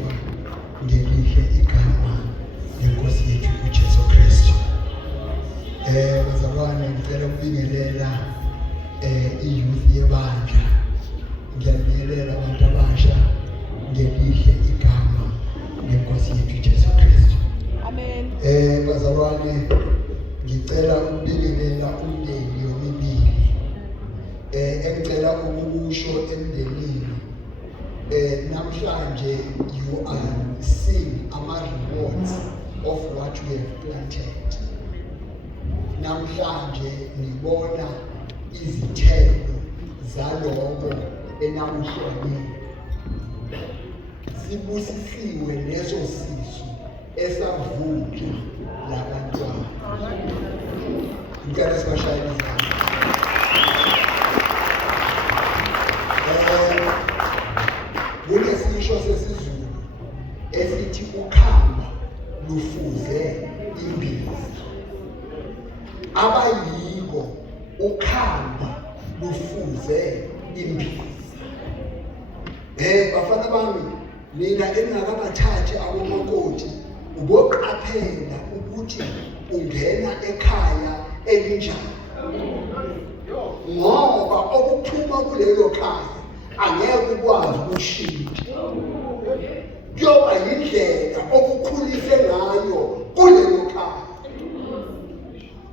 ukubotshwa ngelihle igama lenkosi yethu uJesu Kristu. Bazalwane, ngicela ukubingelela iyouth yebandla. Ngiyabingelela abantu abasha ngelihle igama lenkosi yethu uJesu Kristu. Amen. Bazalwane, ngicela ukubingelela umndeni yomibili. Engicela ukusho emndenini, namhlanje you are seeing ama rewards of what we have planted. Namhlanje nibona izithelo zaloko enakuhlonile. Sibusisiwe leso sisu esavunja labantwana. Ngicela sibashayele izandla. Kunesisho sesizulu esithi ukhamba lufuze imbiza. Abayiko ukhamba lufuze imbiza. Bafana bami, mina engingakabathathi abomakoti, uboqaphela ukuthi ungena ekhaya elinjani. Ngoba okuphuma kulelo khaya angeke ukwazi ukushintsha. Kuyoba yindlela okukhulise ngayo kulelo khaya.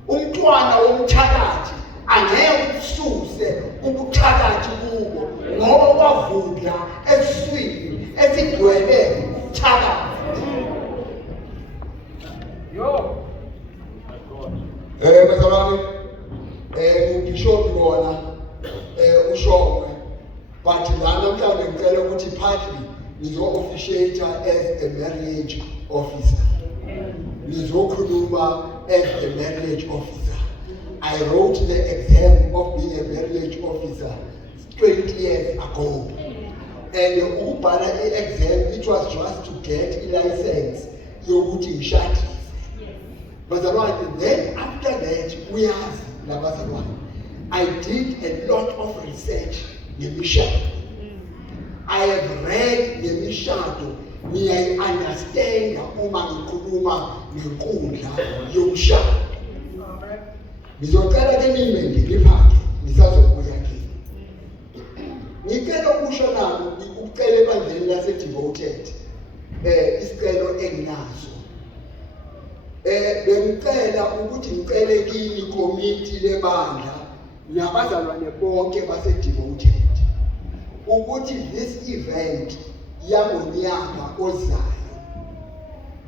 Umntwana womthakathi angeke ususe ubuthakathi kubo ngoba kwavula esiswini esigcwele ubuthakathi. Bazalwane, ubishop lona ushongwe, but lana mhlawumbe ngicela ukuthi partly ngizo-officiate as a marriage officer. Ngizokhuluma as a marriage officer. I wrote the exam of being a marriage officer 20 years ago. And ukubhala i-exam, it was just to get a license yokuthi ngishadise. Bazalwane, then after that, uyazi labazalwane, I did a lot of research ngemishado. I have read ngemishado, ngiyayi-understanda uma ngikhuluma ngenkundla yomshado. Ngizocela ke nime ngiliphake, ngisazobuya kini. Ngicela ukusho nami ukucela ebandleni lase-Devoted isicelo enginaso. Bengicela ukuthi ngicele kini komiti lebandla nabazalwane bonke base-Devoted ukuthi this event yangonyaka ozayo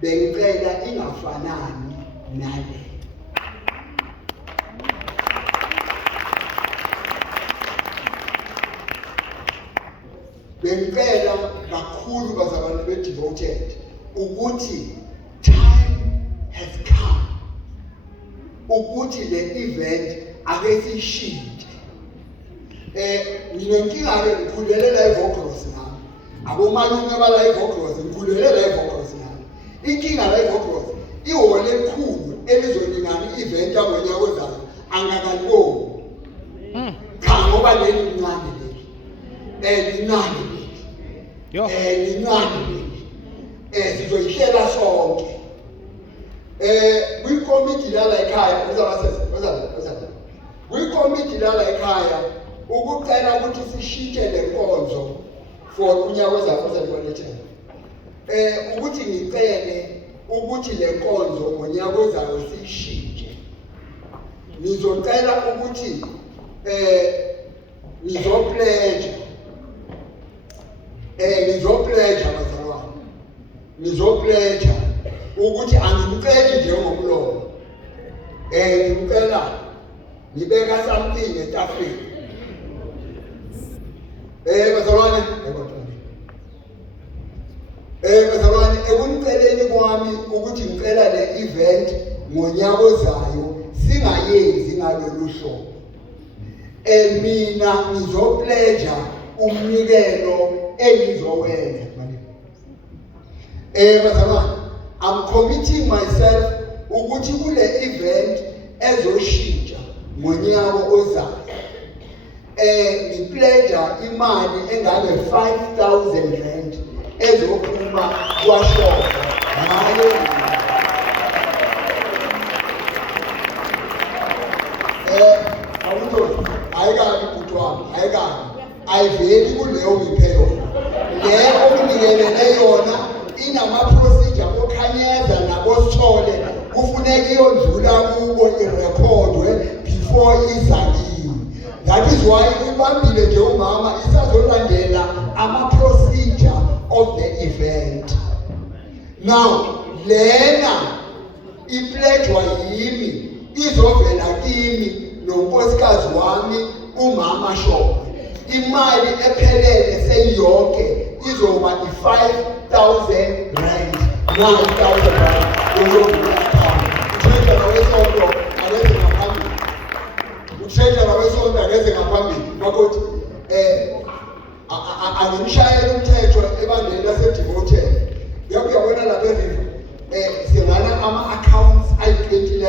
bengicela ingafanani nale. Bengicela kakhulu bazalwane be-Devoted ukuthi time has come ukuthi le event ake sishintshe. Nginenkinga-ke ngikhulele la eVogros nami. Abomalume bala eVogros ngikhulele la eVogros nami. Inkinga la eVogros ihholo elikhulu elizolingana i-event yangonyaka ozayo angakaliboni. Cha ngoba leli lincane leli. Lincane leli. Lincane leli. Sizoyihlela sonke. Kwikomiti lala ekhaya uzaba kwikomiti lala ekhaya ukucela ukuthi sishintshe le nkonzo for unyaka ozayo. Ukuthi ngicele ukuthi le nkonzo ngonyaka ozayo sishintshe. Ngizocela ukuthi ngizopledge bazalwane. Ngizopledge ukuthi angimceli nje ngomlomo. Ngimcela ngibeka something etafuleni. Bazalwane, bazalwane, ekuniceleni kwami ukuthi ngicela le event ngonyaka ozayo singayenzi ngalolu hlobo. Mina ngizopledge umnikelo engizowenza. Bazalwane, I'm committing myself ukuthi kule event ezoshintsha ngonyaka ozayo. Ngipledge imali engabe 5,000 rand ezophuma kwashoko ngayo awuthi ayikabi kuthiwa ayikabi ayiveli kuleyo miphelo le okunikelele yona inama-procedure okhanyeza nabosithole kufuneka iyondlula kubo irekhodwe before izakiwe. That is why ibambile nje umama isazolandela ama-procedure of the event. Now lena ipledjwa yimi izovela kimi nonkosikazi wami umama Shongwe. Imali ephelele seyiyonke izoba i-5,000 rand, 9,000 rand uyovula account. Uthenga nawesonto akeze ngaphambili. Uthenga nawesonto akeze ngaphambili. Bakothi angimshayela umthetho ebandleni laseDevoted. Uyabona lapha eRiver singana ama-accounts ayi-2011.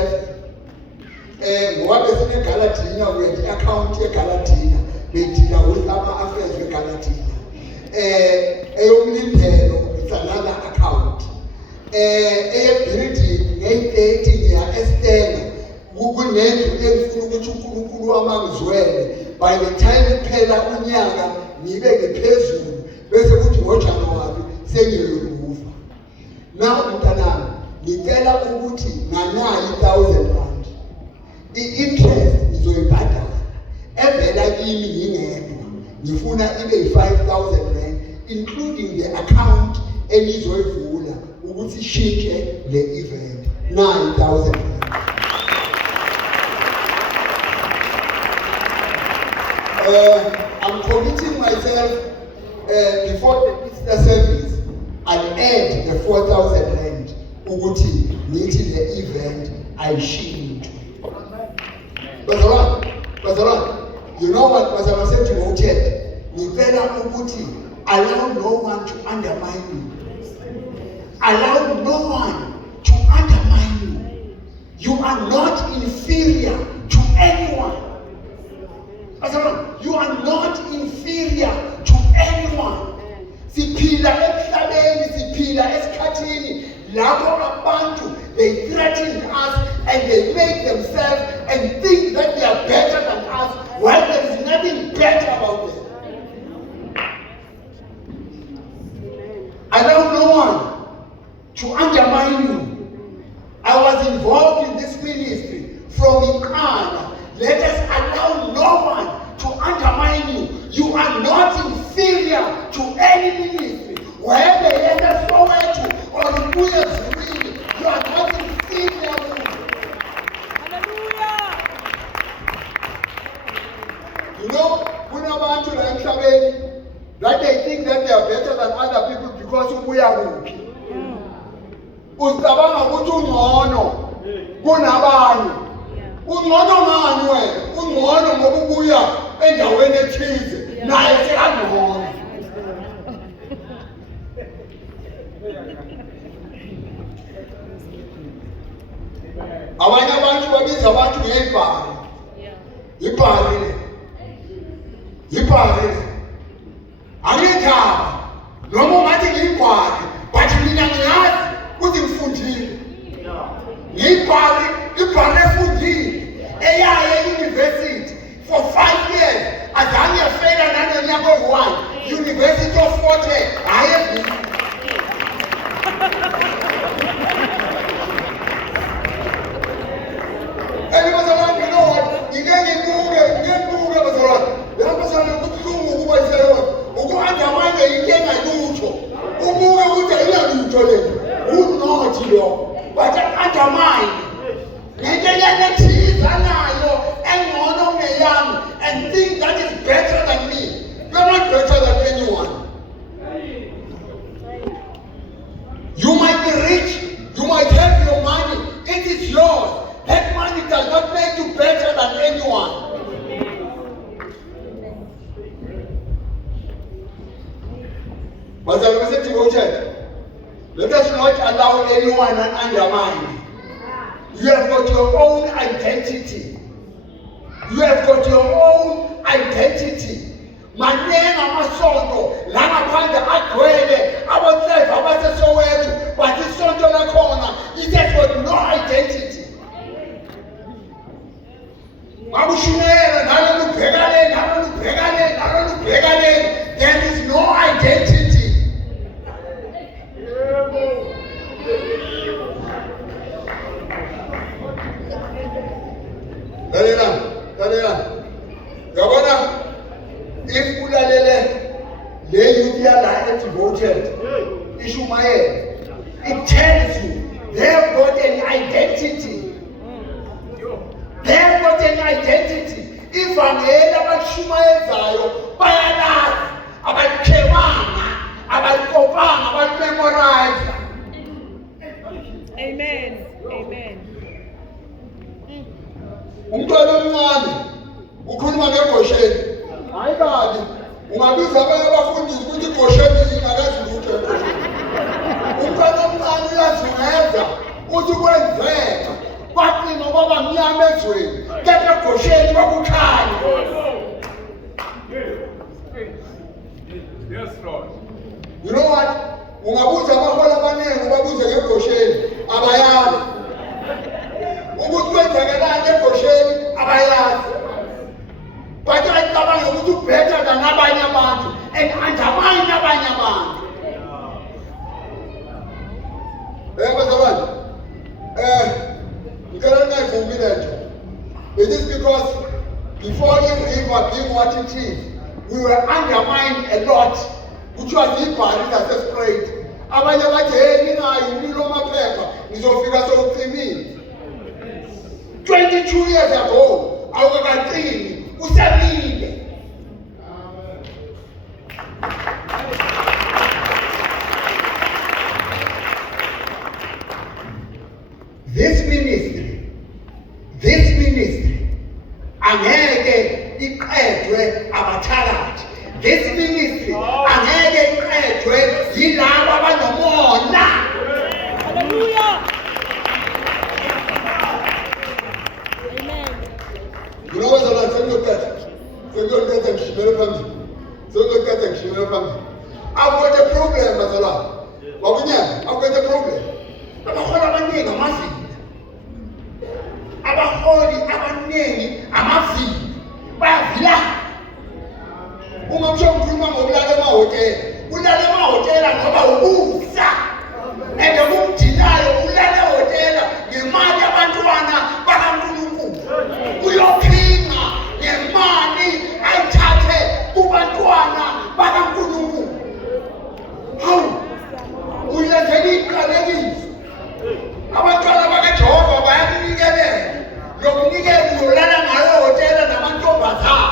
Ngoba besineGalatina wethu i-account yeGalatina bedila with ama-affairs weGalatina. Eyomlindelo it's another account. Eyebuilding ngeyi-30 ngiya-Estela kunendlu engifuna ukuthi uNkulunkulu wamangizwele. By the time kuphela unyaka ngibe ngiphezulu bese kuthi ngoJanuwari sengiyoruva. Now mntanami ngicela ukuthi nganayo 1,000 rand. I-interest ngizoyibhadala evela kimi ngingedwa. Ngifuna ibe yi-5,000 rand including the account enizoyivula ukuthi ishintshe le event 9,000 rand. I'm committing myself before the Easter service. I'll add the 4,000 rand ukuthi ngithi the event ayishintshwe. Bazalwane, you know what Bazalwane said to Moted? Ngicela ukuthi allow no one to undermine you. Allow no one to undermine you. You are not inferior to anyone. You are not inferior to anyone. Siphila emhlabeni, siphila esikhathini lapho abantu they threaten us and they make themselves and think that they are better than us while there is nothing better about them. Allow no one to undermine you. I was involved in this ministry from Ikana. Let us allow no one to undermine you. You are not inferior to any ministry. Wherever you enter forward to or in Kuyazuri, you are not inferior to them. Hallelujah. You know, when I want to like Shabeni, that they think that they are better than other people because we are weak. Ustabanga ukuthi ungcono kunabanye. Ungcono ngani wena? Ungcono ngoba ubuya endaweni ethize naye sekangcono. Abanye abantu babiza abantu ngebhari. Ibhari le. Ibhari le. Angithaba. Noma ungathi ngibhari, but mina ngiyazi ukuthi ngifundile. Ngibhari efundile. Eyaye university for 5 years. Azange yafela nanonyaka oyi-1. University of Fort Hare. Hayi. And Bazalwane, you know what? Ngeke Bazalwane. La Bazalwane ukuthi kungukuba iseyona. Uku-undermine yinkinga lutho. Ubuke ukuthi ayilutho lento. Unothi lo. But undermine. Ngeke yakethiza nayo engcono kuneyami and think that is better than me. You are not better than anyone. You might be rich. You might have your money. It is yours. That money does not make you better than anyone. Let us not allow anyone to undermine. You have got your own identity. You have got your own identity. maningi amasonto la ngaphandle agcwele abo-serve abaseSoweto, but isonto lakhona it has got no identity. Makushumela nalolu bheka le, nalolu bheka le, nalolu bheka le, there is no identity. Lalela. Yabona, if ulalele le youth yala devoted, Ishumayel, it tells you they have got an identity. They have got an identity. Ivangeli abalishumayezayo bayalazi, abalikhebanga, abalikopanga, abalimemorize. Amen. Amen. Umntwana omncane ukhuluma ngeGosheni. Hayi kabi, ungabiza abanye abafundisi ukuthi iGosheni ingakazi lutho eGosheni. Umntwana omncane uyaziveza uthi kwenzeka. Kwathina kwaba mnyama ezweni, kepha eGosheni kwakukhanya. Yes, Lord. You know what? Ungabuza abaholi abaningi ubabuze ngeGosheni, abayazi. Ukuthi kwenzakalani eGosheni, abayazi. But ayicabanga ukuthi ubhetha nabanye abantu and undermine abanye abantu. Bazalwane, ngicela ningayivumi le nto. It is because before iRiver being what it is, we were undermined a lot. Kuthiwa zibhali zasesprayed. Abanye bathi hey ninayo umlilo amaphepha ngizofika sewucimile. 22 years ago, awukacimi usemile. This ministry angeke iqedwe abathakathi. This ministry angeke iqedwe yilabo abanomona. Hallelujah. Amen. You know what I'm saying? I've got a problem, Mazala. I've got a problem. Abaholi abaningi amavili bayavila. Uma mshokhuluma ngokulala emahhotela, ulala emahhotela ngoba ubusa. And umdinayo ulala ehhotela ngemali yabantwana bakaNkulunkulu. Uyophinga ngemali ayithathe kubantwana bakaNkulunkulu. Hawu, uyenzela iqalekiso. Abantwana bakaJehova bayakunikelela. Yokunikela ulala ngayo ehhotela namantombazana.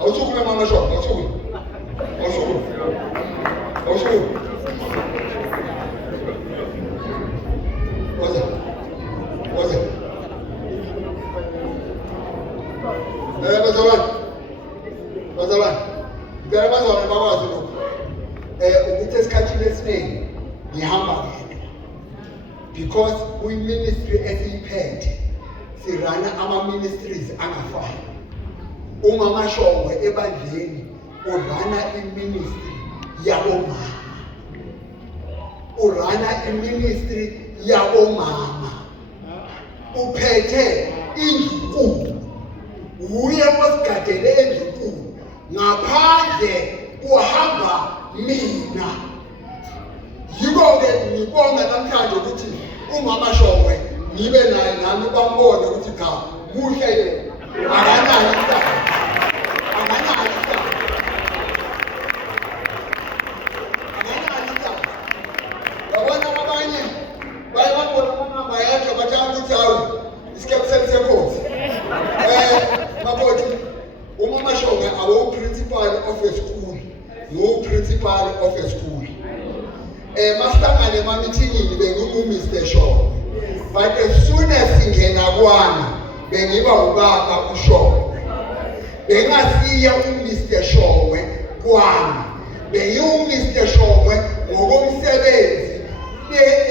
Awusukume mama shop, awusukume. What's it? Bazalwane. Ngicela bazalwane bakwazi lokho. Ukuthi esikhathini esiningi ngihamba ngedwa. Because kwi-ministry esiyiphethe sirana ama-ministries angafani. Umama Shongwe ebandleni urana iministry yabomama. Urana iministry yabomama. Uphethe indlu. Uye osigadele endlu. Ngaphandle uhamba mina. Yiko-ke ngibonga namhlanje ukuthi umama Shongwe ngibe naye nami bambone ukuthi cha muhle yena. Akanayo indaba. Yabona abanye bayabona amama yakhe bathanda ukuthi hawu isikhathi senkosi. Maboti umama Shongwe awu-principal of a school. No-principal of a school. Masihlangane emamithinini bengingu-Mr. Shongwe. But as soon as singena kwami bengiba ubaba uShongwe. Bengasiya uMr. Shongwe kwami. Bengiwu-Mr. Shongwe ngokomsebenzi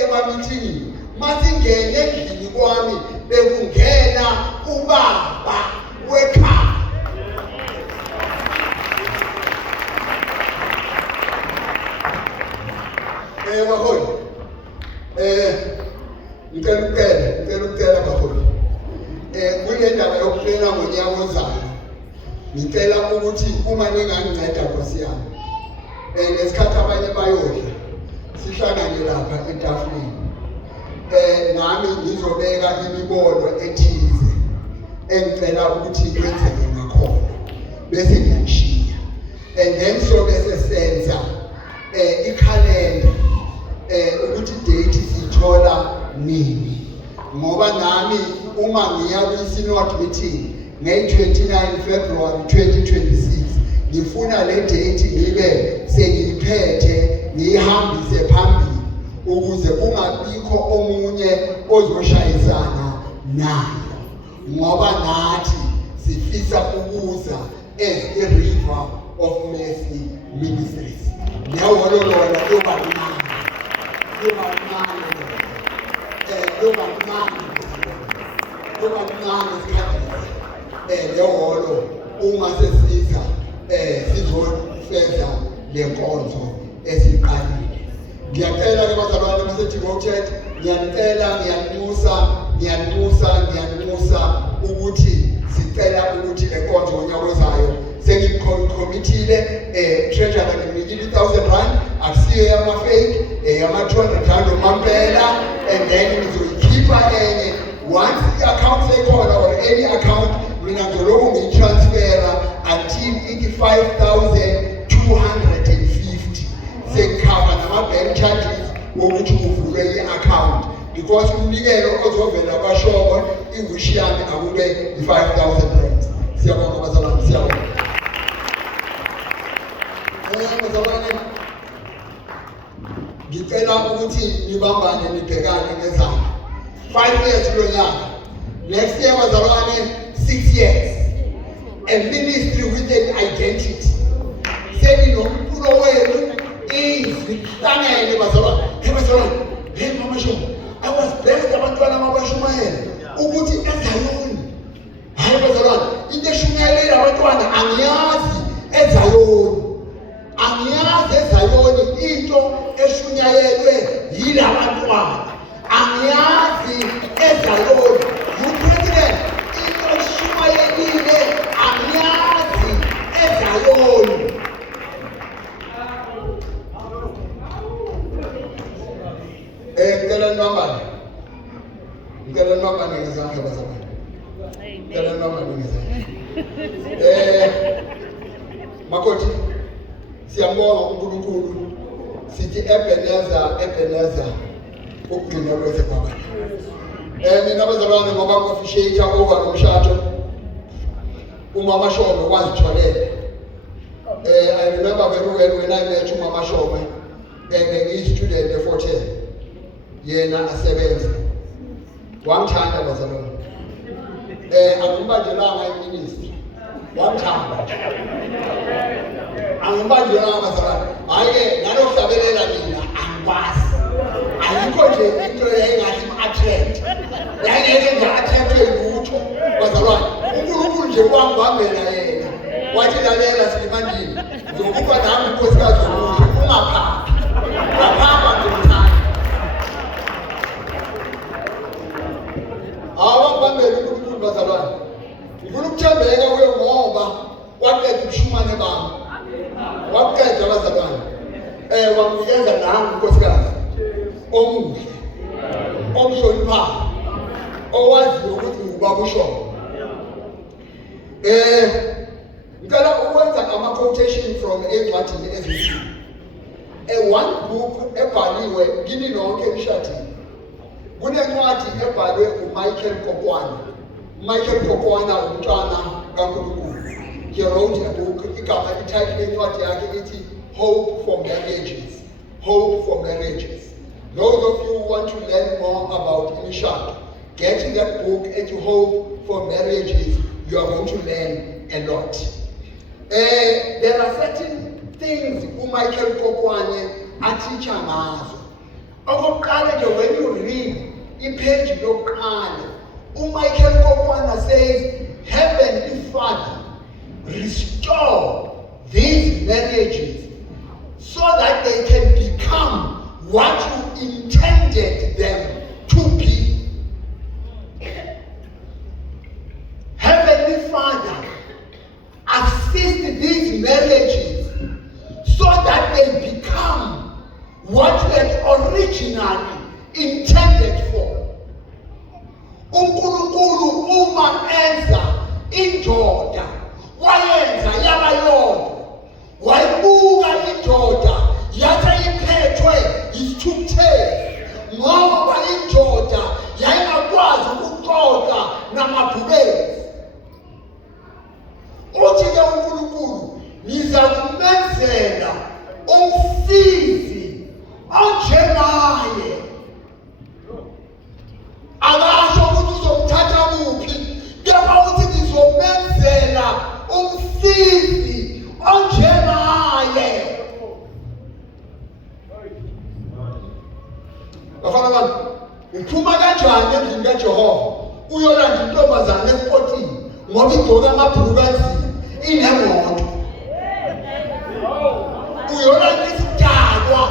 emamithinini. Masingene endlini kwami bekungena ubaba wekhaya. Baholi, ngicela ukucela baholi. Kule ndaba yokuphela ngonyaka ozayo, ngicela ukuthi uma ninganginceda Nkosi yami, lesikhathi abanye bayodla, sihlangane lapha etafuleni. Nami ngizobeka imibono ethize engicela ukuthi kwenzeke ngakhona, bese ngiyashiya. And then sobe sesenza ikhalenda ukuthi date sithola nini, ngoba nami uma ngiya kwi-synod meeting nge-29 February 2026 ngifuna le date ngibe sengiyiphethe ngiyihambise phambili ukuze kungabikho omunye ozoshayisana nayo, ngoba nathi sifisa ukuza as a river of mercy ministries. Nehholo lona loba mncane isikhathi lehholo uma sesiza sizofeza le nkonzo esiqalile. Ngiyacela ke bazalwane baseDevoted, ngiyanusa ukuthi sicela ukuthi le nkonzo ngonyaka ozayo sengikhommithile treasurer ngimnikile 1,000 rand, akusiyo yama-fake, yama-200 umampela, and then ngizoyikhipha enye once i-account sekhona or any account mina ngizoloku ngiyitransfera until ithi 5,250 sekhava nama-bank charges wokuthi kuvulwe i-account, because umnikelo ozovela kwashoba iwish yami akube i-5,000 rand. Siyabonga bazalwane, siyabonga. Bazalwane, ngicela ukuthi nibambane nibhekane ngezandla. 5 years kulo nyaka, next year bazalwane 6 years, a ministry with an identity. Seninomculo wethu izwi hlangene bazalwane. Hey mama Shoma, I was blessed abantwana mabashumayela ukuthi eZayoni. Hayi bazalwane, into eshumayelile abantwana angiyazi eZayoni. Angiyazi eZayoni into eshunyayelwe yilabantwana. Angiyazi eZayoni. You president, into eshumayelile angiyazi eZayoni. Ngicela nibambane ngezandla bazalwane. Ngicela nibambane ngezandla. Makoti, siyambonga uNkulunkulu, sithi Ebenezer ukugcina kwethu baba. Mina bazalwane ngoba ngofficiate over nomshado uMama Shoma wazitholela. I remember very well when I met uMama Shoma ngiyi-student e-Fort Hare, yena asebenza wangithanda bazalwane. Angimbanjelanga iministry, wangithanda nje. Angimbanjelanga bazalwane. Hhayi-ke nalokuhlabelela mina angikwazi. Ayikho nje into yayingathi im-attract, yayingeke nje attract-we lutho bazalwane. uNkulunkulu nje wangibambela yena wathi lalela Silimandini, ngizokupha nami unkosikazi omusha ungaphaphi, ungaphapha ngomthanda. Awangibambela uNkulunkulu bazalwane. Ngifuna ukuthembeka kuye ngoba waqeda ubushumane bami, waqeda bazalwane. Wamnikeza nami unkosikazi omuhle, omhloniphayo, owaziyo ukuthi ngubaba uShoma. Ngicela ukwenza ama-quotation from encwadini ezithile. One book ebhaliwe kini lonke emshadini. Kunencwadi ebhalwe uMichael Kokwana. Michael Kokwana umntwana kaNkulunkulu. He wrote a book, igama ititle lencwadi yakhe ithi Hope for Marriages. Hope for Marriages. Those of you who want to learn more about imishado, get that book at Hope for Marriages. You are going to learn a lot. There are certain things uMichael Kokwane ateacha ngazo. Okokuqala nje when you read ipage lokuqala uMichael Kokwana says, Heavenly Father, restore these marriages so that they can become what you intended them to be. Heavenly Father, assist these marriages so that they become what you had originally intended for. uNkulunkulu uma enza indoda wayenza yaba yodwa, wayibuka indoda yathi iphethwe yisithukuthezi ngoba indoda yayingakwazi ukuxoxa namabhubesi. Uthi-ke uNkulunkulu, ngizakumenzela umsizi onjengaye. Akasho ukuthi uzomthatha kuphi, kepha uthi ngizomenzela umsizi onjengaye. Bafana bami, uphuma kanjani endlini kaJehova uyolanda intombazane e-14 ngoba igqoke amabhuluku anzima inemoto? Uyolanda isidakwa,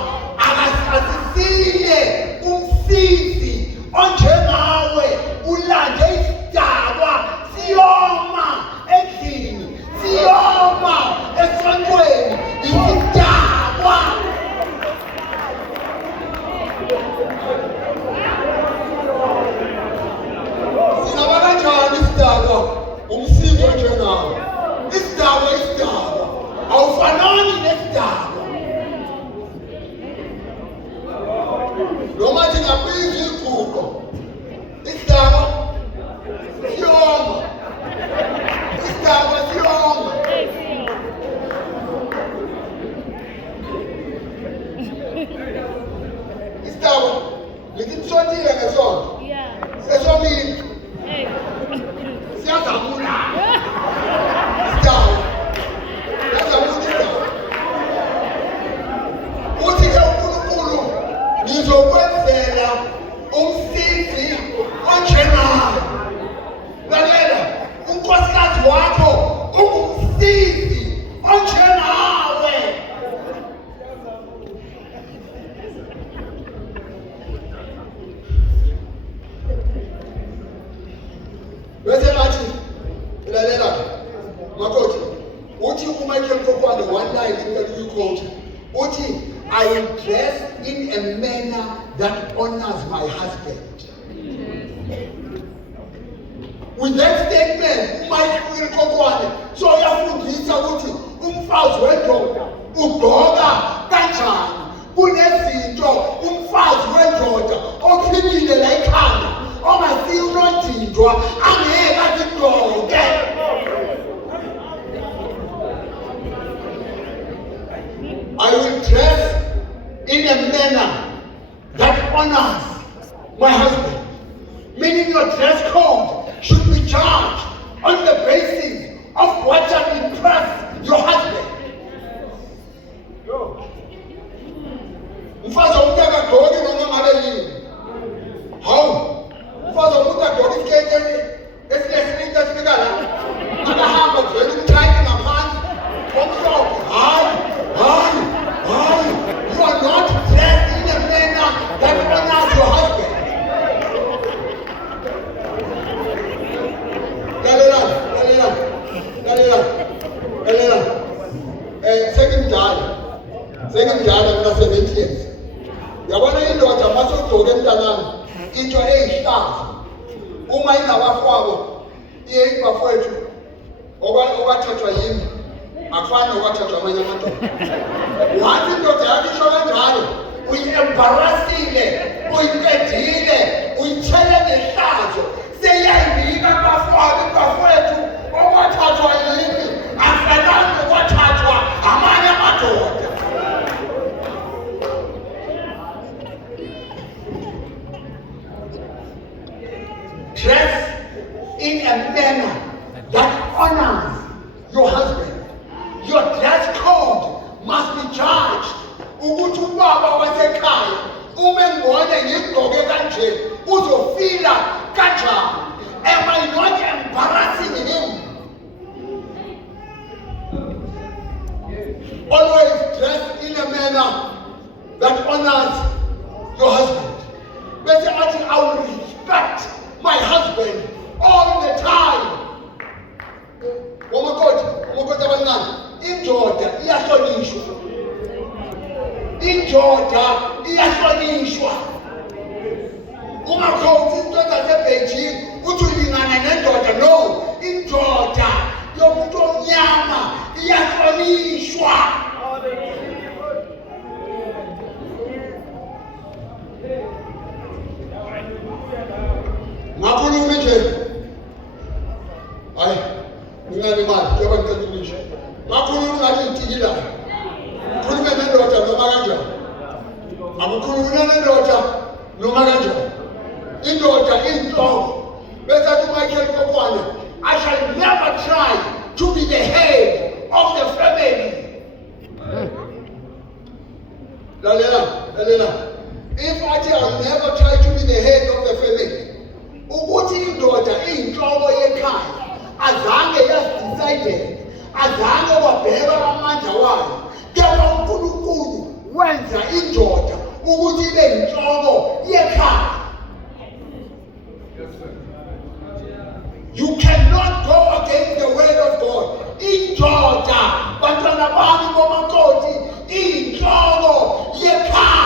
akasisiye umsizi onjengawe. Ulande isidakwa siyoma endlini, siyoma esontweni, isidakwa. Sinaba kanjani isidakwa umsizi onjengawe? Isidakwa isidakwa, awufanani nesidakwa. Noma singabiza iguqo, isidakwa siyoma, isidakwa siyoma. Isidakwa lithi msotile ngesonto, sesomile siyazamula. Isidakwa siyazamula isidakwa. Uthi-ke uNkulunkulu, ngizokwenzela umsizi onjengayo. Lalela, unkosikazi wakho ungumsizi onjengawe. Bese ngathi, lalela makoti, uthi uMichael Kokwana one night in uthi, I am dressed in a manner that honors my husband. With that statement, uMichael Kokwana so uyafundisa ukuthi umfazi wendoda ugqoka kanjani. Kunezinto umfazi wendoda okhipile la ekhanda ongasiye unodindwa angeke azigqoke. I will dress in a manner that honors my husband. Meaning your dress code should be judged on the basis of what shall impress your husband. Mfazi umuntu akagqoki noma ngabe yini. Hawu, mfazi umuntu agqoki isiketi esinesinto esifika la, akahamba kuvela umthayi ngaphansi omhlophe. Hayi, hayi, hayi. You are not dressed in a manner that honors your husband. Lalela. Sengimdala mina 70 years. Yabona indoda masogqoke emntanami into eyihlaza. Uma ingabafwabo iye ibafowethu okwathathwa yimi akufani nokwathathwa amanye amadoda. Wathi indoda yakho isho kanjalo, uyi-embarrassile, uyiqedile, uyithele ngehlazo, seyayibika abafowethu okwathathwa yimi akufanani nokwathathwa amanye amadoda. Dress in a manner that honors your husband. Your dress code must be judged. Ukuthi ubaba wasekhaya uma engibone ngigqoke kanje uzofila kanjani. Am I not embarrassing him? Always dress in a manner that honors your husband. But I will respect my husband all the time. Indoda iyahlonishwa. Indoda iyahlonishwa. Ungakhothi into zaseBeijing uthi ulingana nendoda. No, indoda yomuntu omnyama iyahlonishwa. Ngakhuluma nje. Hayi, ngingane mali, njengoba ngicela ukusho. Ngakhuluma ngathi ngitikila. Khuluma nendoda noma kanjani. Akukhuluma nendoda noma kanjani. Indoda inhloko. Bese athi uMichael Kokwane, I shall never try to be the head of the family. Lalela. If I will never try to be the head of the family, ukuthi indoda iyinhloko yekhaya azange yasidecided, azange wabheka amandla wayo, kepha uNkulunkulu wenza indoda ukuthi ibe yinhloko yekhaya. You cannot go against the word of God. Indoda bantwana bami bomakoti iyinhloko yekhaya.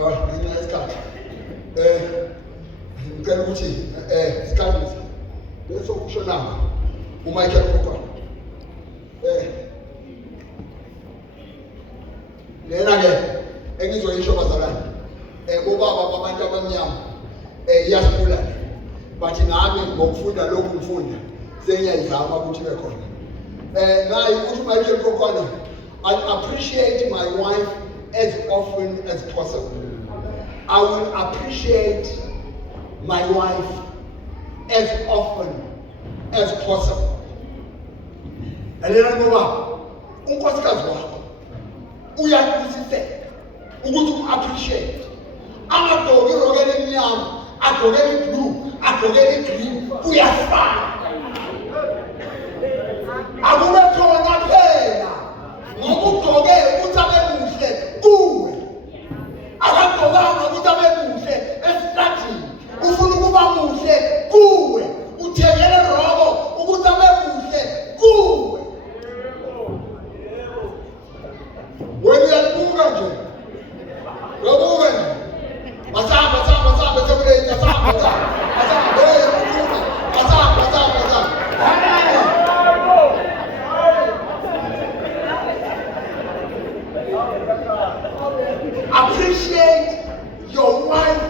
Isikhathi ngicela ukuthi sikhanyise bese ukusho nami uMichael Kokwane lena ke engizoyisho bazalwane bobaba babantu abamnyama iyasifula bathi nami ngokufunda lokhu ngifunda sengiyayizama ukuthi ibe khona naye uthi uMichael Kokwane, I appreciate my wife as often as possible. I will appreciate my wife as often as possible. Alena ngoba unkosikazi wakho uyakuzisela ukuthi appreciate. Angagqoki irokeli emnyama, agqokele iblue, agqokele igreen, uyafana. Akube khona phela ngoba ugqoke ukuthi abe muhle kuwe. Akagqokanga ukuthi abe muhle esitratini. Ufuna ukuba muhle kuwe. Uthengele robo ukuthi abe muhle kuwe. Wena uyabuka nje. Uyabuka nje. Masamba sekuleta masamba. Appreciate your wife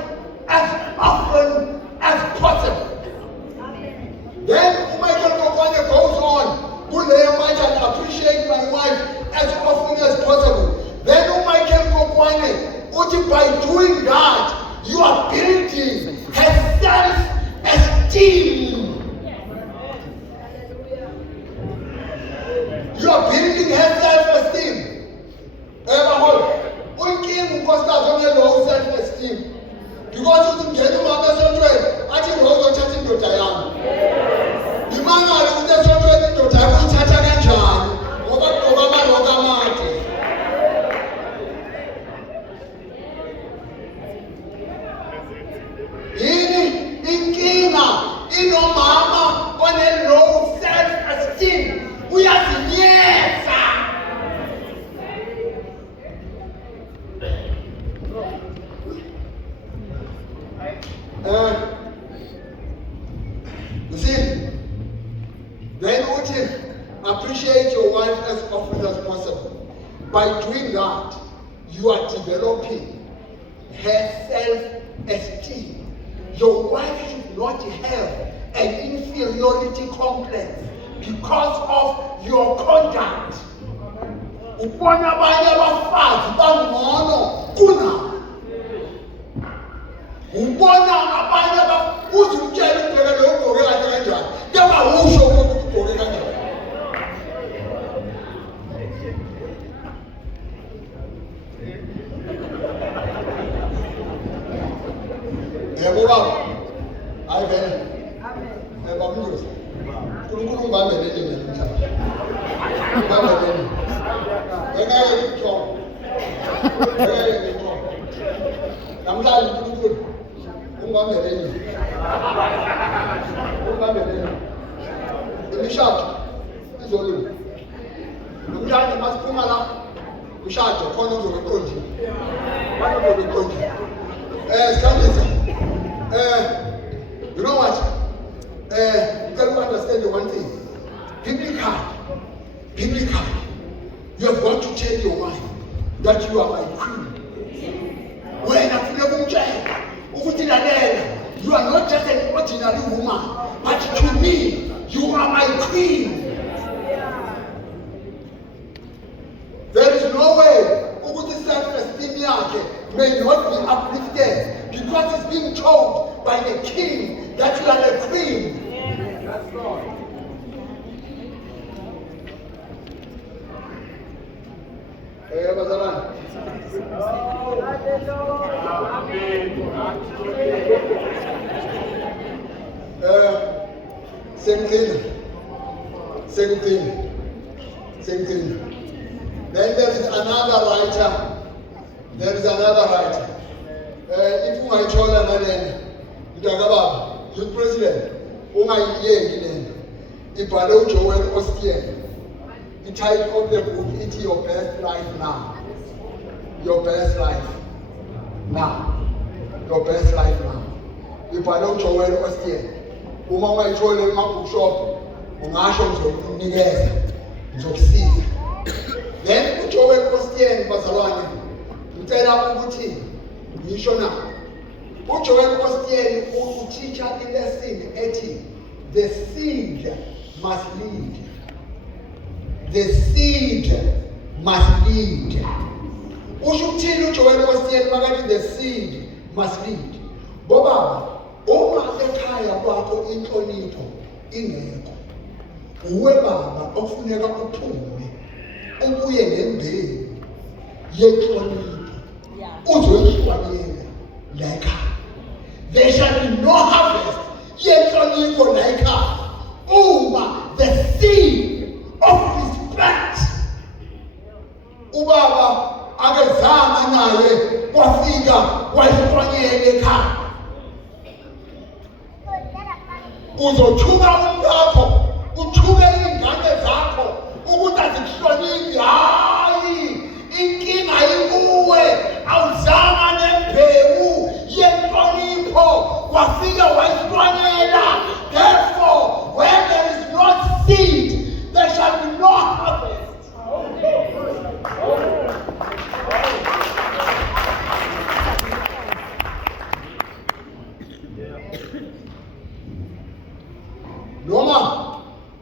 as often as possible. Then Michael Kokwane goes on. I can appreciate my wife as often as possible. Then Michael Kokwane, by doing that, you are building her self-esteem. You are building her self-esteem. Low self-esteem. Because you can do I think we're also chatting to Diana. The man who does not ready to Diana, chatting and John, in Kina, in Mama, on a low self-esteem. We are the yes, you see, then appreciate your wife as often as possible. By doing that, you are developing her self-esteem. Your wife should not have an inferiority complex because of your conduct. Ubona abanye abafazi bangcono kuna. Ubona abanye uzumtshela ubheka lo ugqoke kanjani. Yaba usho ukuthi ugqoke kanjani. Babamngozi. UNkulunkulu ngibambelele mina namhlanje. Ngibambelele. Ngeke ngithobe. Ngeke ngithobe. Namhlanje uNkulunkulu ungibambelele. Ungibambelele. Imishado izolunga. Namhlanje masiphuma la umshado khona uzoqondile. Wena uzoqondile. Sikhandisa. You know what? You can understand the one thing. Biblically, you have got to tell your wife that you are my queen. When you are not just an ordinary woman, but to me, you are my queen. There is no way self-esteem may not be uplifted because it's being told by the king that you are the queen. That's God. Same thing. Then there is another writer. If you might call another, youth president, Joel Osteen. The title of the book is Your Best Life Now. Your Best Life Now. Your Best Life Now. Joel Osteen. Might call him a bookshop. Then Joel Osteen Bazalwane. Tell ukuthi ngisho na uJoel Osteen uteacher in lesson ethi the seed must lead. The seed must lead. Ushukuthini uJoel Osteen makathi the seed must lead. Bobaba uma ekhaya kwakho inhlonipho ingekho. Uwe baba okufuneka uphume ubuye nembewu yenhlonipho. There shall be no harvest yet only for the seed of respect. Ubaba akezama naye kwafika wayihlonyele ekhaya. Uzothuka umkakho, uthuke izingane zakho ukuthi azikuhloniphi. Hayi, inkinga ikuwe. Awuzama nembewu yenhlonipho wafika wayihlonyela. Therefore, when there is no seed, there shall be no harvest. Noma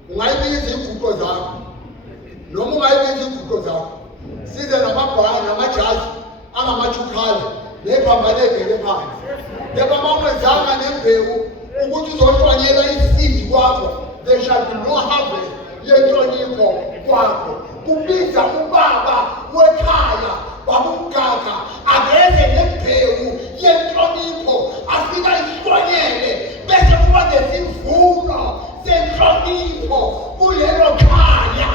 ungayibiza iiguqo zakho, size namabhaya namajazi angamajukhali nephambaleke lephansi. Leba mawungezanga nembewu ukuthi uzohlonyela isidi kwakho, there shall be no harvest yenhlonipho kwakho. Kubiza ubaba wekhaya babumgaga ageze nembewu yenhlonipho afika ihlonyele bese kuba nesivuno senhlonipho kulelo khaya.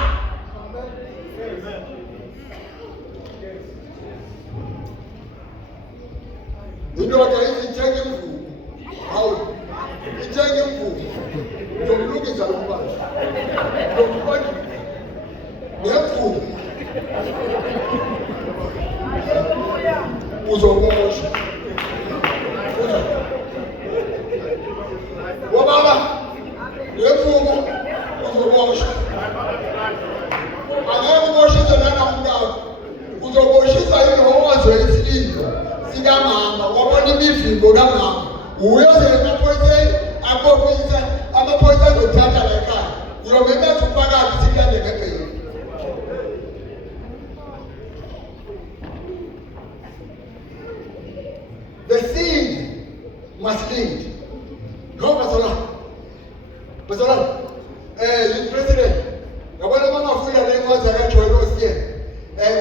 Indoda ithenga imvubu. Hawu. Ithenga imvubu. Ngizokulungisa lo mbala. Ngokubona. Ngemvubu. Uzobosha. Wababa. Ngemvubu uzobosha. Angeke uboshise nana umntaka. Uzoboshisa ingowazo isilindo. Sikamama wabona imivimbo kamama uyoze emaphoyiseni akopisa amaphoyisa azothatha la ekhaya uyobe bethi ufakazi sikande ngebheki. The seed must lead. No, Bazalwane, youth president, yabona mangafunda le ncwadi kaJoel Osteen.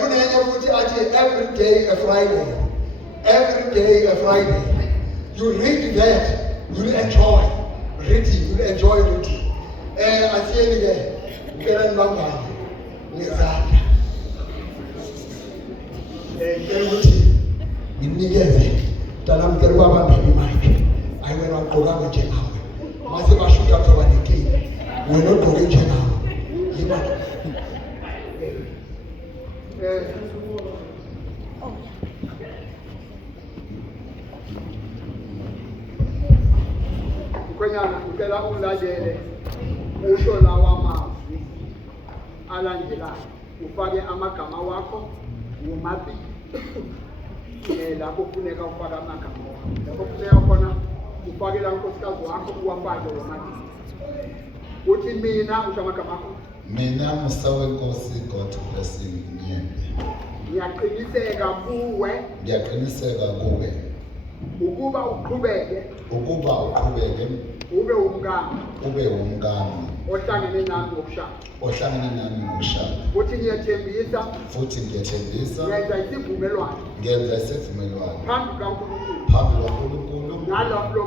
Kunenye futhi athi every day a Friday. Every day a Friday. You read that, you'll enjoy reading enjoy ukuthi asiyeni ke ngicela nibambane ngezandla ngicela ukuthi nginikeze mntanami ngicela ubabambe imike hayi wena wagqokanga njengawe mase bashuta kuzoba nenkinga wena ogqoke njengawe yima Kwenyana ngicela ulandele usho lawa mazwi alandelayo ufake amagama wakho womabili lapho kufuneka ufake amagama wakho lapho kufuneka khona ufake la nkosikazi wakho uwafake womabili uthi mina usho amagama akho mina Musawenkosi God Blessing Nyembe ngiyaqiniseka kuwe ukuba uqhubeke ube umngani ohlangene nami ngokushada futhi ngiyathembisa ngenza isivumelwano phambi kaNkulunkulu nalefulo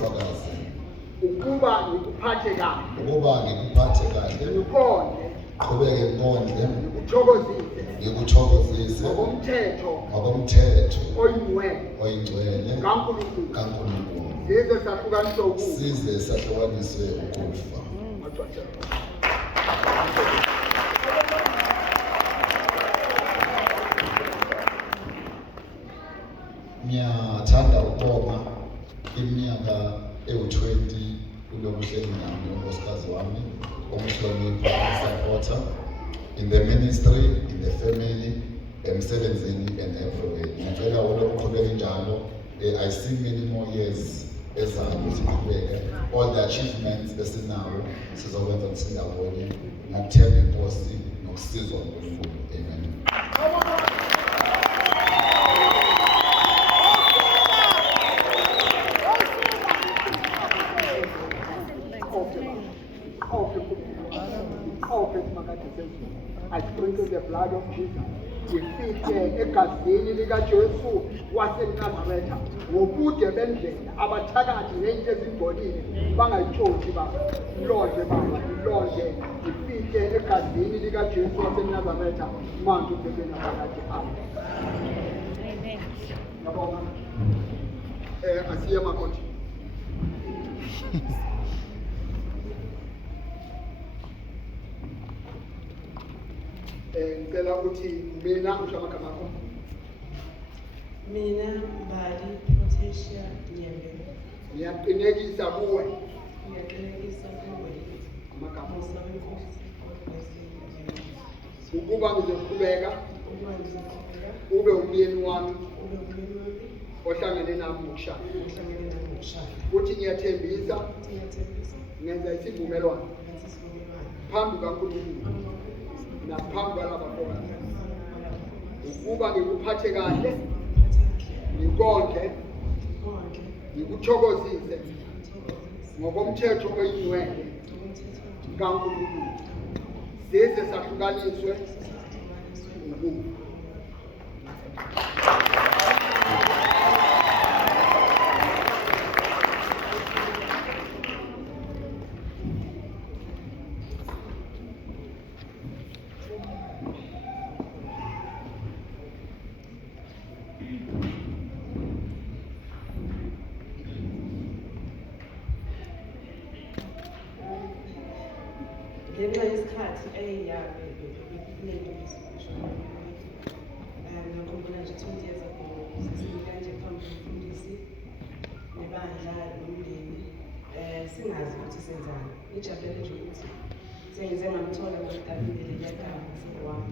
fakazi ukuba ngikuphathe kahle qhubeke ngikondle ngikuthokozise ngokomthetho oyingcwele kaNkulunkulu size sahlukaniswe ukufa. Ngiyathanda ukubonga iminyaka ewu-20 kulokuhleli nami unkosikazi wami umhlonipha supporter in the ministry, in the family, emsebenzini and everywhere. Ngicela uqhubeke njalo. I see many more years ezayo siqhubeke. All the achievements esinawo sizokwenza sindawonye ngokuthemba inkosi nokusizwa uNkulunkulu. Amen. I sprinkle the blood of Jesus. Ngifike egazini likaJesu waseNazaretha ngobude bendlela abathakathi nento ezingcolile bangayitshontshi baba lonje baba lonje ngifike egazini likaJesu waseNazaretha manje ubhekene phakathi apha. Amen. Ngabonga. Asiye makoti. Ngicela ukuthi mina usho amagama akho. Mina Mbali Protesia Nyembe. Ngiyaqinekisa kuwe. Amagama Musawenkosi ukuba ngizoqhubeka ube umyeni wami ohlangene nami ngokushada. Futhi ngiyathembisa ngenza isivumelwano phambi kaNkulunkulu naphambi kwalabafowethu ukuba ngikuphathe kahle ngikondle ngikuthokozise ngokomthetho oyingcwele kaNkulunkulu size sahlukaniswe ukufa. Ngenxa yesikhathi eyabe ngakhumbula nje 20 years ago kanje phambi komfundisi nebandla nomndeni singazi ukuthi senzani ijabulele nje ukuthi sengize ngamthola ngokudabile leyagama wami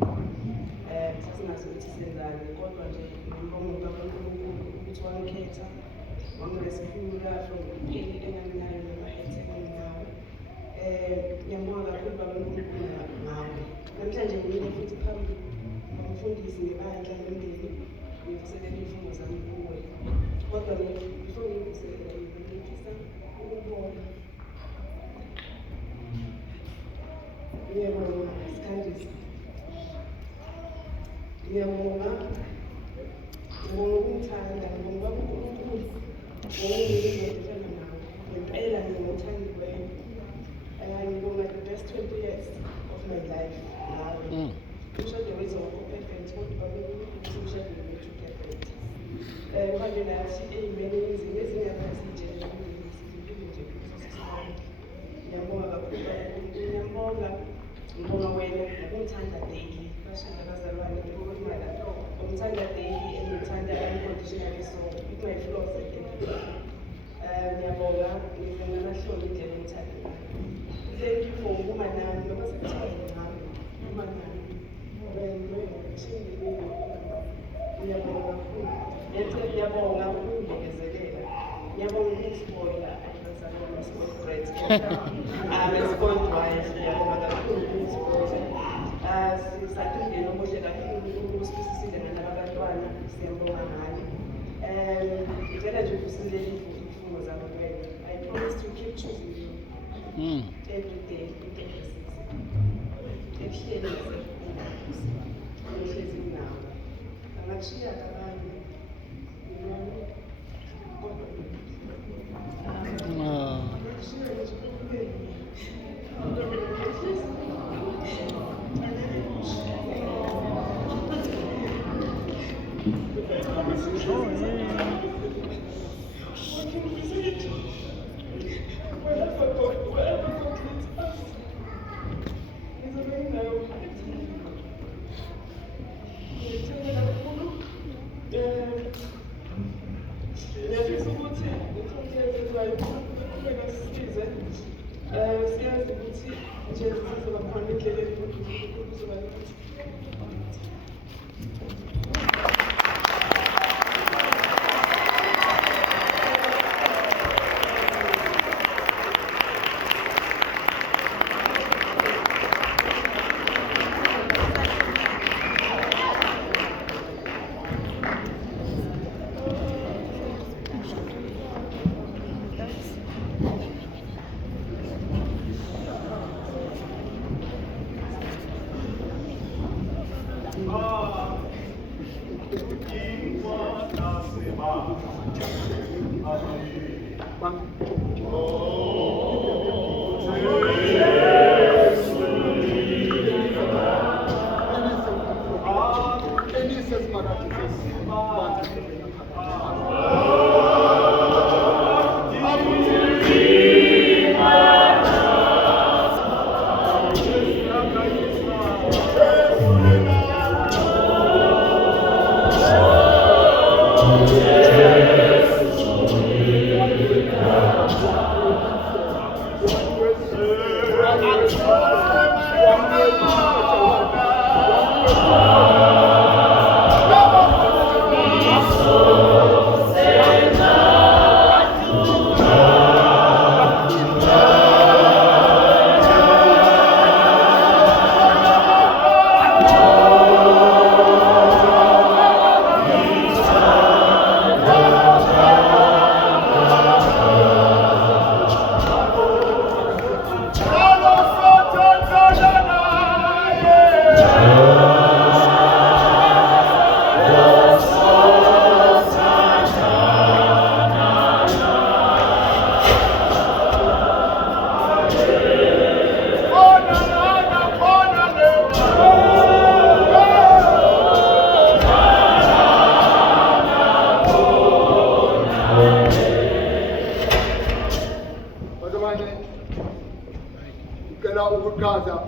sasingazi ukuthi senzani kodwa nje ngibonga kaNkulunkulu ukuthi wangikhetha wangirescue from ipheli engaminayo namahethe enginawo. Ngiyambonga kakhulu kaNkulunkulu ngawe. Namhlanje ngimile futhi phambi komfundisi nebandla nomndeni ngivuselela izifundo zami kuwe. Kodwa before ngivuselela ngifisa ukubonga. Ngiyabonga Sikhandisa. Ngiyabonga ngokungithanda ngokubaba uNkulunkulu ngokungizofana nawe. Ngempela ngibonga wena ngokungithanda daily bashada abazalwane ngibonga ngomthanda daily engithanda unconditionally so with my flaws and ngiyabonga nginamahloni indlela engithanda thank you for ukuba nami ngoba sekuthiwa ngami uma nami ngiyabonga kakhulu ngiyabonga ukungibekezelela ngiyabonga ukungispoila spoiled great I'm a spoiled wife ngiyabonga kakhulu ukungispoila sisaphindile omuhle kakhulu ukusibisisile ngana abantwana siyabonga ngani ngicela nje uvuselele izifungo zami kuwena I promise to keep choosing you every day ebuhleni nasehlezi nawe angakushiya kabanye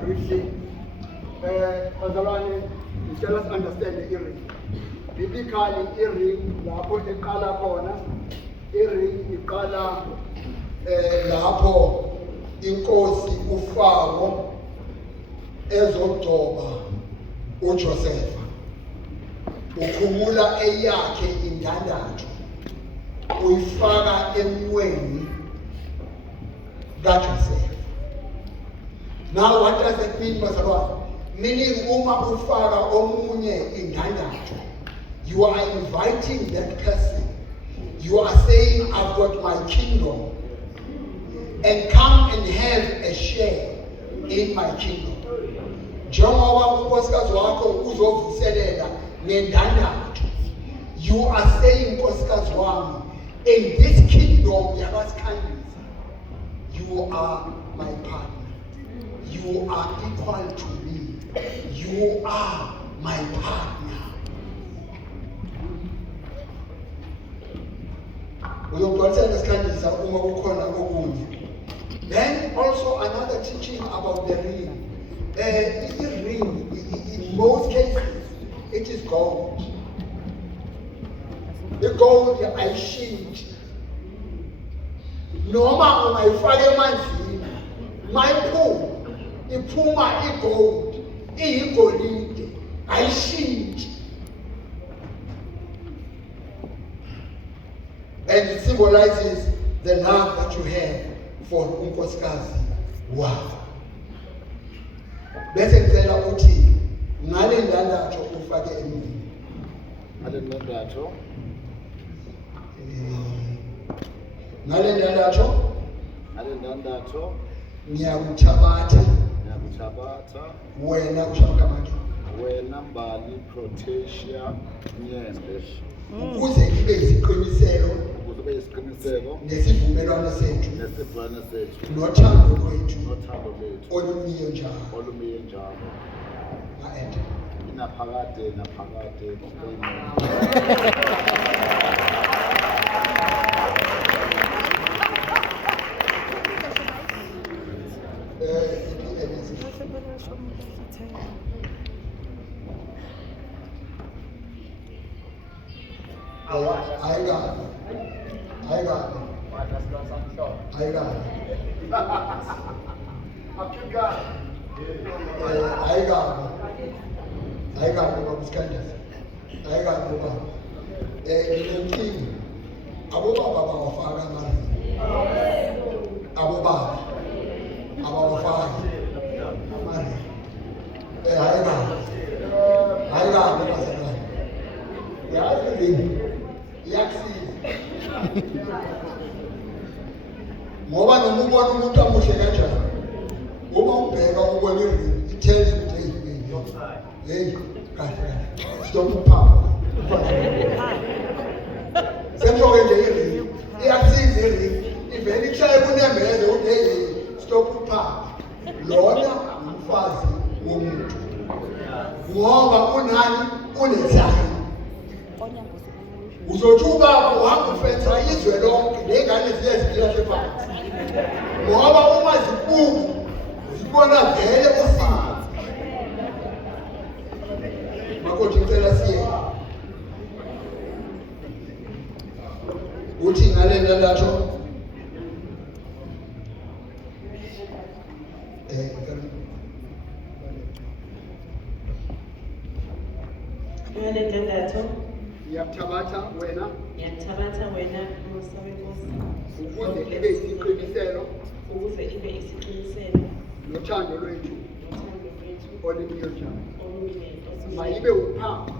briefly. Bazalwane, tell us understand the ring. Biblically, ring lapho eqala khona. Ring iqala lapho inkosi uFaro ezogcoba uJoseph. Ukhumula eyakhe indandatho. Uyifaka emnweni kaJoseph. Now what does that mean, bazalwane? Meaning uma ufaka omunye indandatho, you are inviting that person. You are saying, I've got my kingdom and come and have a share in my kingdom. Njengoba unkosikazi wakho uzovuselela ngendandatho, you are saying, nkosikazi wami, in this kingdom yakwaSikhandisa, you are my partner. You are equal to me. You are my partner. Then also another are teaching about the ring. The ring, in most cases, it is gold. The gold ayishintshi. Noma ungayifaka emanzini, iphuma igold, iyigolide, ayishintshi. And it symbolizes the love that you have for unkosikazi wakho. Bese ngicela uthi ngale ndandatho ufake emini. ngale ndandatho Ngiyakuthabatha wena kushamkamake wena Mbali Protasia Nyembe ukuze ibe isiqiniselo kube isiqiniseko nesivumelwano sethu nothando lwethu lethu olumiyo njalo. olumiye njalo Ma-ed. naphakade Ayikabi babusikhandisa. Ayikabi baba. Nginenkinga. Abobaba bawafaka amaringi. Abobaba abawafaki amaringi. Ayikabi bazalwane. Yazi iringi iyakusiza. Ngoba noma ubona umuntu amuhle kanjani, uma ubheka ubona iringi, it tells you that hey, stop upapa. Semhloko nje iringi iyasiza iringi. Ivele ikushaye kunembeze uthi stop upapa. Lona umfazi womuntu. Ngoba unani unezani. Uzothi ubaba wangufetha izwe lonke nengane ziye ziphila phansi. Ngoba uma zibuku zibona vele usimo. Makoti ngicela siye. Uthi ngale ndandatho ngale ndandatho ngiyakuthabatha wena Musa wenkosi ukuze ibe isiqiniselo ukuze ibe isiqiniselo nothando lwethu olumiyo njalo. olumiyo Mayibe uphawu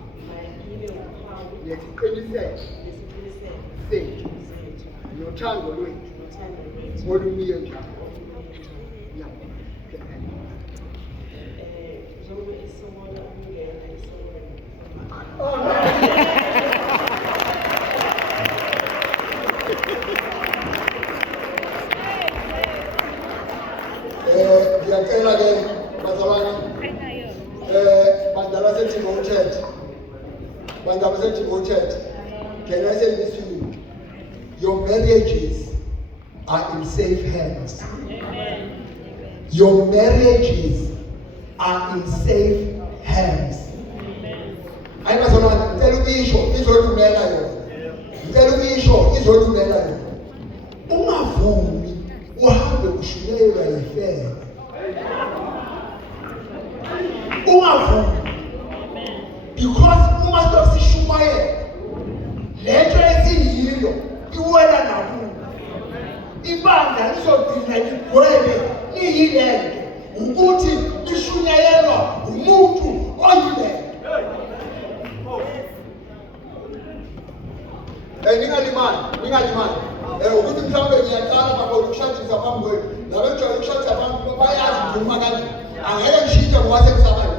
nesiqiniselo sethu nothando lwethu olumiyo njalo. njengoba isomola ukungena esomweni. Ngiyacela ke bazalwane bandala devoted. Can I say this to you? Your marriages are in safe hands. Your marriages are in safe hands. Hayi bazalwane, ngicela ukisho izolumela yona. Ngicela ukisho izolumela yona. Ungavumi uhambe ushiyelwa yifele. Ungavumi. Because uma sishumayela lento esiyiyo iwela nakubo. Ibandla lizogcina ligcwele liyilento ukuthi lishunyayelwa umuntu oyilento. Ningalimali. Ukuthi mhlawumbe ngiyaqala baba ukushadisa phambi kwenu. Laba njalo ukushadisa phambi bayazi ngikhuluma kanjani. Angeke ngishintshe ngoba sekusabani.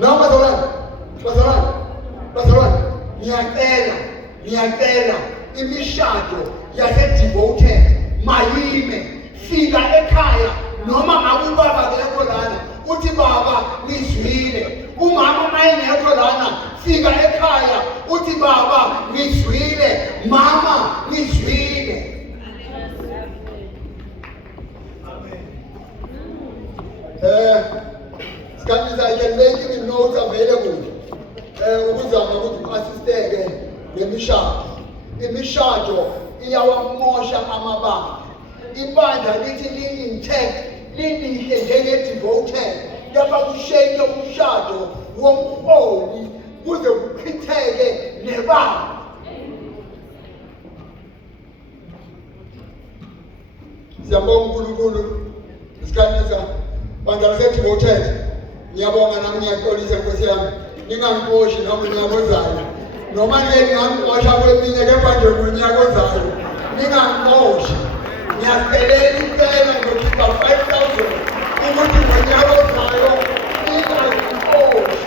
No, bazalwane, ngiyacela imishado yase-devoted mayime, fika ekhaya noma ngabe ubaba akekho lana uthi baba ngizwile, umama mayengekho lana fika ekhaya uthi baba ngizwile, mama ngizwile. Sikhanyisa, I can make even notes available ukuzama ukuthi u-assisteke ngemishado. Imishado iyawamosha amabandla. Ibandla lithi li-intact, lilihle njenge-devoted, kepha kushayeke umshado womholi kuze kuchitheke nebandla. Siyabonga uNkulunkulu, sikhanyisa bandla lase-devoted. Ngiyabonga nami ngiyaxolisa Nkosi yami, ningangiboshi noma unyaka ozayo, noma ngingangibosha kweminye kepha nje ngonyaka ozayo ningangiboshi. Ngiyacelela impela ngokhipha 5,000 ukuthi ngonyaka ozayo ningangiboshi.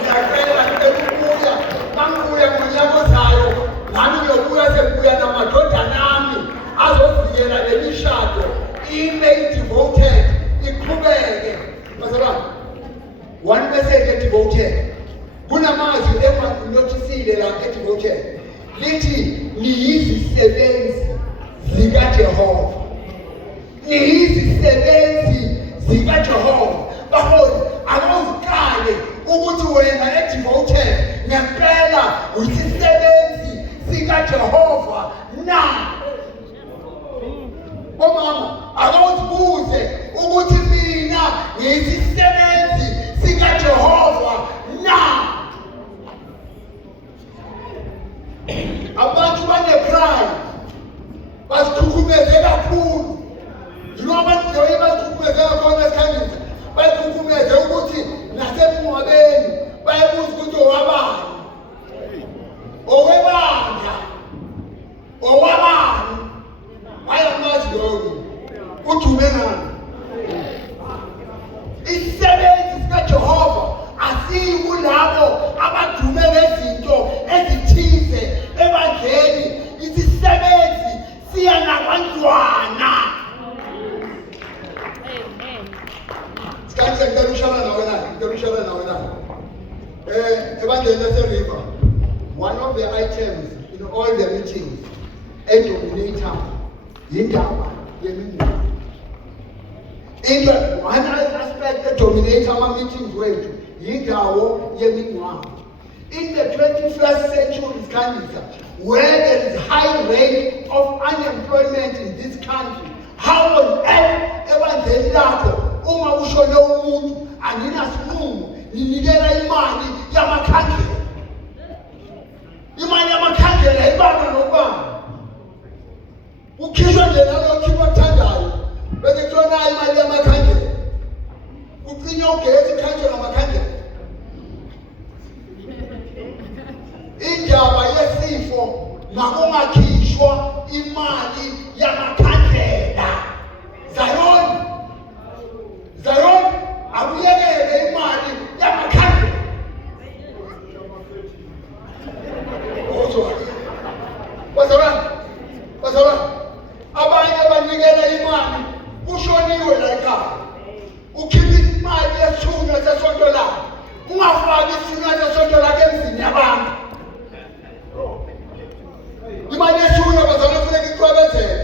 Ngiyacela ukubuya, mangibuya ngonyaka ozayo nami ngiyobuya sekubuya namadodana ami azovikela le mishado ime i-devoted iqhubeke. Bazalwane, one message e-devoted. Kunamazwi engiwanotisile la e-devoted. Lithi niyizisebenzi zikaJehova. Niyizisebenzi zikaJehova. Baholi, akuzikale ukuthi wena e-devoted ngempela uyisisebenzi sikaJehova na. Omama, akuzibuze ukuthi mina ngiyisisebenzi sikaJehova na. Abantu bane-pride, bazikhukhumeze kakhulu. Njengoba nje bazikhukhumeze kakhulu esikhanyisa, bazikhukhumeze ukuthi nasemngcwabeni bayebuza ukuthi owabani, owebandla, owabani. Ayamazi loyo udume ngani. Isisebenzi sikaJehova asiyi kulabo abadume ngezinto ezithize ebandleni. Isisebenzi siya nabantwana. Sikhanyisa ngicela ukushayana nawe na. Ebandleni lase-River, one of the items in all the meetings edominator yindaba yemingcwabo. One aspect edominator ama-meetings wethu yindawo yemingcwabo. In the 21st century, where there is high rate of unemployment in this country, how on earth ebandleni lakho uma ushone umuntu anginasinqumo ninikela imali yamakhandlela? Imali yamakhandlela ibanga nokubanga. Ukhishwa nje nalo khipha kuthandayo bese kuthiwa imali yamakhandlela. Ucinywa ugesi khanjwe ngamakhandlela. Indaba yesifo makungakhishwa imali yamakhandlela. Zion, akuyekele imali yamakhandlela. Bazalwane, abanye banikela imali kushoniwe la ekhaya. Ukhipha imali yesithunywa sesonto lakho, ungafaki isithunywa sesonto lakho emzini yabantu. Imali yesithunywa bazalwane kufuneka iqwabezele.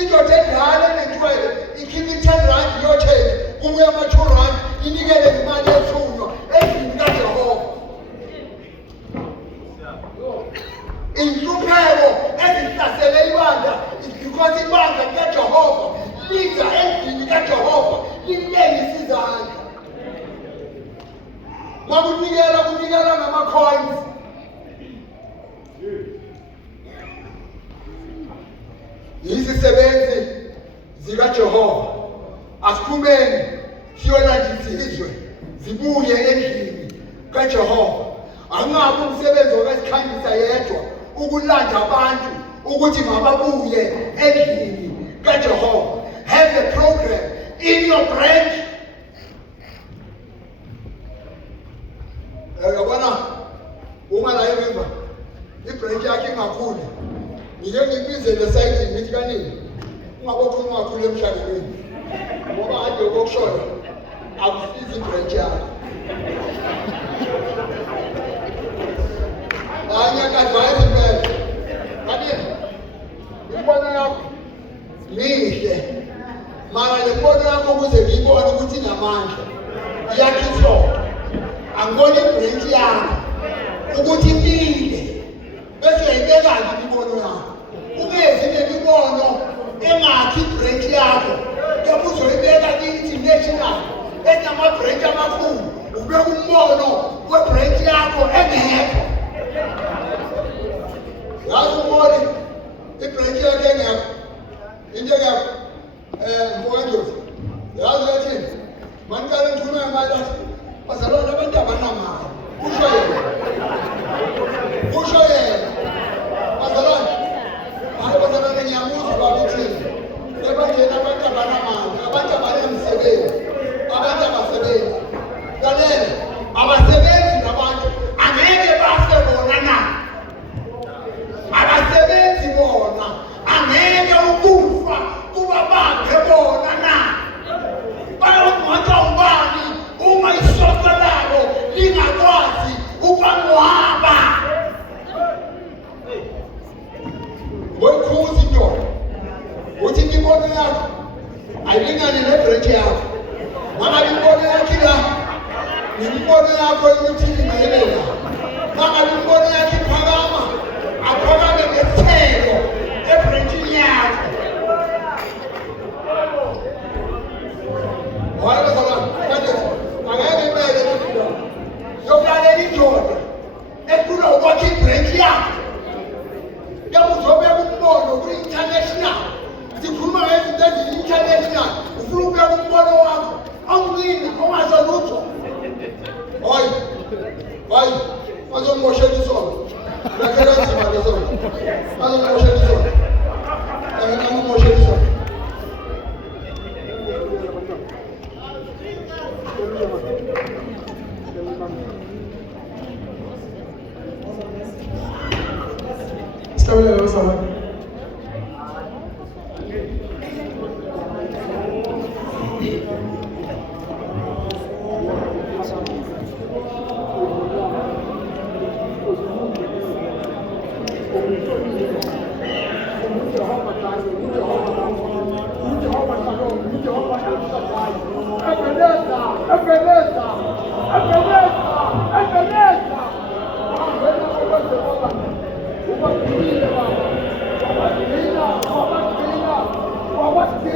Indoda endala enetshwele ikhipha i-10 rand iyothenga, kubuya ama-2 rand inikele imali yesithunywa endlini kaJehova. Inhlupheko ezihlasele ibandla because ibandla likaJehova liza endlini kaJehova limlengisa izandla. Kunikela ngama-coins. Yizisebenzi zikaJehova. Asiphumeni siyolandisa izizwe zibuye endlini kaJehova. Angabi umsebenzi wokasikhanyisa yedwa ukulanda abantu ukuthi mababuye endlini kaJehova. Have a program in your branch. Yabona uma la eRiver ibranch yakhe ingakhuli, ngike ngibizele site ngithi kanini ungabophuma kakhulu emshadweni ngoba ade ukushona akusizi ibranch yakhe. Anya advise impela. Kanini imbono yakho ukuze ngiyibone ukuthi inamandla yakhe isonto. Angibona ibranch yakho ukuthi impile bese uyayibeka-ke imibono yakho. Ungezi nemibono engakhi ibranch yakho kepha uzoyibeka ki-international enamabranch amakhulu, ubeka umbono webranch yakho engekho. Yazi ubone ibranch yakho engekho into engekho mfowethu yazi yathini manqala ngikhuluma ngemali athi bazalwane abantu abanamali kusho yena bazalwane hayi bazalwane ngiyamuza bakuthini ebangena abantu abanamali abantu abanemsebenzi abantu abasebenzi lalela abasebenzi nabantu angeke bafe bona na abasebenzi bona angeke ukufa kuba bakhe bona na bayongcwatshwa ubani uma isonto labo lingakwazi ukwangcwaba. Wekhuzi ndoda uthi imibono yakho ayilingane nebranch yakho. Mangabe imibono yakho la nemibono yakho ukuthi ingayelela. Mangabe imibono yakho iphakama aphakame ngesithelo ebranchini yakho. Hayi bazalwane manje angeke imele into yokulalela indoda ekhula ukwakha ibranch yakho. Uzobeka umbono kwi-international. Sikhuluma ngezinto eziyi-international. Ufuna ukubeka umbono wakho awungqina ongasolutho. Hayi bazongiboshela isonto. Lakhela nzima lesonto. Bazongiboshela isonto. Angimoshela isonto. Está bien,